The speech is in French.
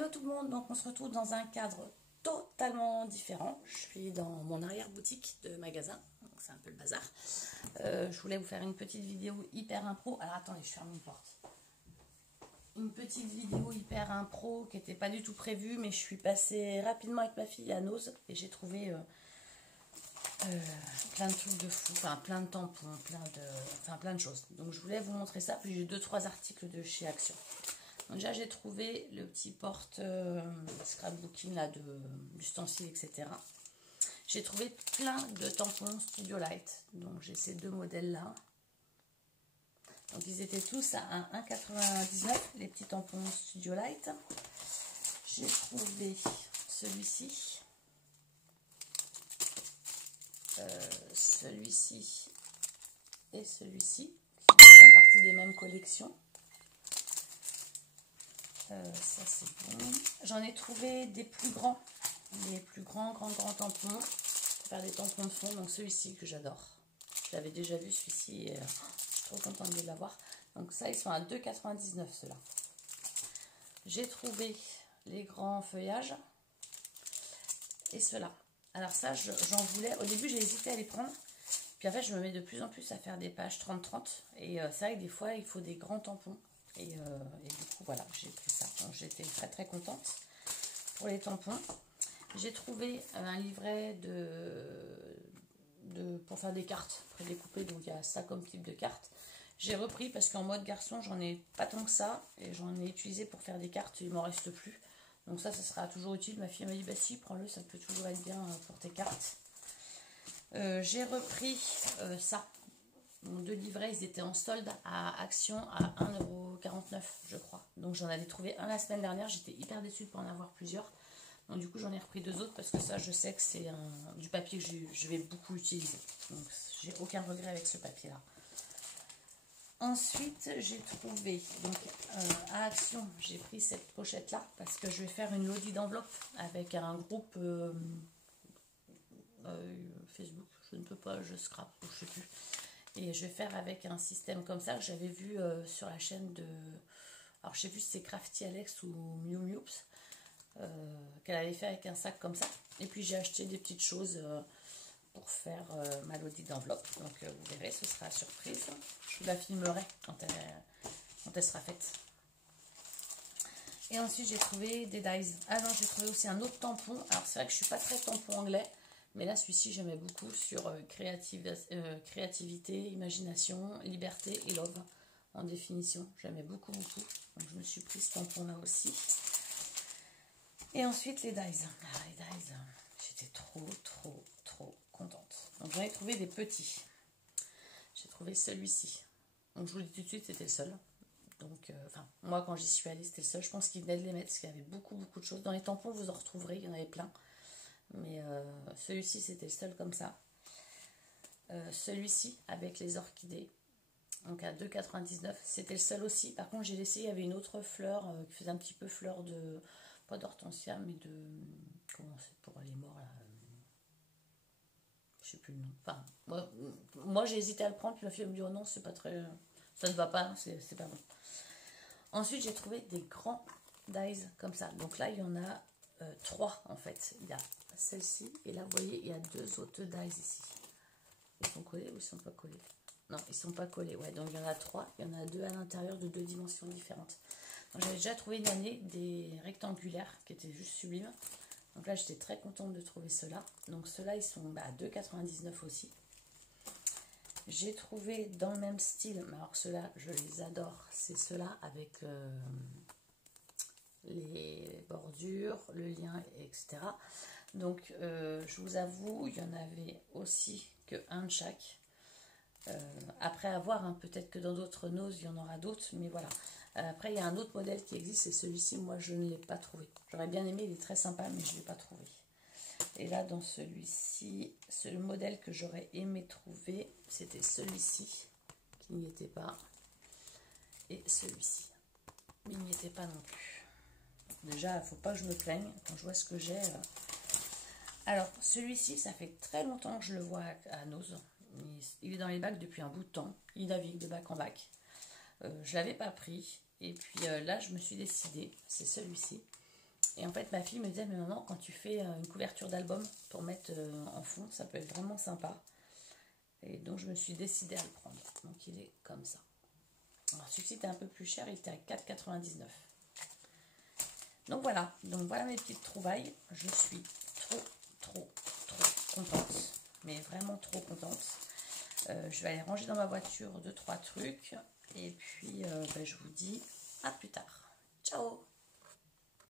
Hello tout le monde, donc on se retrouve dans un cadre totalement différent. Je suis dans mon arrière-boutique de magasin, donc c'est un peu le bazar. Je voulais vous faire une petite vidéo hyper impro. Alors attendez, je ferme une porte. Une petite vidéo hyper impro qui n'était pas du tout prévue, mais je suis passée rapidement avec ma fille à Nose et j'ai trouvé plein de trucs de fou, enfin plein de tampons, plein de choses. Donc je voulais vous montrer ça, puis j'ai 2-3 articles de chez Action. Donc déjà j'ai trouvé le petit porte scrapbooking là d'ustensiles, etc. J'ai trouvé plein de tampons Studio Light. Donc j'ai ces deux modèles là. Donc ils étaient tous à 1,99 les petits tampons Studio Light. J'ai trouvé celui-ci. Celui-ci et celui-ci qui font partie des mêmes collections. Ça c'est bon. J'en ai trouvé des plus grands, grands tampons pour faire des tampons de fond. Donc celui-ci que j'adore. Je l'avais déjà vu celui-ci et je suis trop contente de l'avoir. Donc ça ils sont à 2,99 ceux-là. J'ai trouvé les grands feuillages et ceux-là. Alors ça j'en voulais. Au début j'ai hésité à les prendre. Puis en fait je me mets de plus en plus à faire des pages 30-30. Et c'est vrai que des fois il faut des grands tampons. Et du coup voilà, j'ai pris ça. J'étais très contente pour les tampons. J'ai trouvé un livret pour faire des cartes prédécoupées. Donc il y a ça comme type de carte. J'ai repris parce qu'en mode garçon j'en ai pas tant que ça. Et j'en ai utilisé pour faire des cartes, il m'en reste plus. Donc ça sera toujours utile. Ma fille m'a dit bah si, prends-le, ça peut toujours être bien pour tes cartes. J'ai repris ça. Donc deux livrets, ils étaient en solde à Action à 1,49 € je crois. Donc j'en avais trouvé un la semaine dernière, j'étais hyper déçue de ne pas en avoir plusieurs. Donc du coup j'en ai repris deux autres parce que ça je sais que c'est du papier que je vais beaucoup utiliser. Donc j'ai aucun regret avec ce papier là. Ensuite j'ai trouvé, donc à Action j'ai pris cette pochette là parce que je vais faire une lodi d'enveloppe avec un groupe Facebook. Je ne peux pas, je scrape, je sais plus. Et je vais faire avec un système comme ça que j'avais vu sur la chaîne de... Alors je sais plus si c'est Crafty Alex ou Mew Mewps qu'elle avait fait avec un sac comme ça. Et puis j'ai acheté des petites choses pour faire ma lodi d'enveloppe. Donc vous verrez, ce sera surprise. Je vous la filmerai quand elle sera faite. Et ensuite j'ai trouvé des dies. Ah non, j'ai trouvé aussi un autre tampon. Alors c'est vrai que je suis pas très tampon anglais. Mais là, celui-ci, j'aimais beaucoup sur créativité, imagination, liberté et love en définition. J'aimais beaucoup. Donc, je me suis pris ce tampon-là aussi. Et ensuite, les dies. Ah, les dies, j'étais trop contente. Donc, j'en ai trouvé des petits. J'ai trouvé celui-ci. Donc, je vous le dis tout de suite, c'était le seul. Donc, moi, quand j'y suis allée, c'était le seul. Je pense qu'ils venaient de les mettre parce qu'il y avait beaucoup de choses. Dans les tampons, vous en retrouverez, il y en avait plein. Mais celui-ci c'était le seul comme ça. Celui-ci avec les orchidées, donc à 2,99 €, c'était le seul aussi. Par contre j'ai laissé, il y avait une autre fleur qui faisait un petit peu fleur de, pas d'hortensia mais de, comment c'est pour les morts là, je sais plus le nom. Enfin moi j'ai hésité à le prendre, puis ma fille me dit oh non c'est pas très, ça ne va pas, c'est pas bon. Ensuite j'ai trouvé des grands dies comme ça. Donc là il y en a 3 en fait. Il y a celle-ci et là vous voyez il y a deux autres dies ici. Ils sont collés ou ils sont pas collés? Non, ils sont pas collés. Ouais, donc il y en a 3. Il y en a 2 à l'intérieur de 2 dimensions différentes. Donc j'avais déjà trouvé une année des rectangulaires qui étaient juste sublimes. Donc là j'étais très contente de trouver ceux-là. Donc ceux-là ils sont à 2,99 € aussi. J'ai trouvé dans le même style, mais alors ceux-là je les adore. C'est ceux-là avec les bordures, le lien, etc. Donc je vous avoue, il y en avait aussi que un de chaque. Après avoir, hein, peut-être que dans d'autres Nose il y en aura d'autres, mais voilà. Après il y a un autre modèle qui existe, c'est celui-ci. Moi je ne l'ai pas trouvé. J'aurais bien aimé, il est très sympa, mais je ne l'ai pas trouvé. Et là dans celui-ci, c'est le modèle que j'aurais aimé trouver, c'était celui-ci qui n'y était pas, et celui-ci, mais il n'y était pas non plus. Déjà, il ne faut pas que je me plaigne quand je vois ce que j'ai. Alors, celui-ci, ça fait très longtemps que je le vois à Nose. Il est dans les bacs depuis un bout de temps. Il navigue de bac en bac. Je ne l'avais pas pris. Et puis là, je me suis décidée. C'est celui-ci. Et en fait, ma fille me disait, mais maman, quand tu fais une couverture d'album pour mettre en fond, ça peut être vraiment sympa. Et donc, je me suis décidée à le prendre. Donc, il est comme ça. Alors, celui-ci était un peu plus cher, il était à 4,99 €. Donc voilà mes petites trouvailles. Je suis trop contente, mais vraiment trop contente. Je vais aller ranger dans ma voiture 2-3 trucs et puis je vous dis à plus tard. Ciao.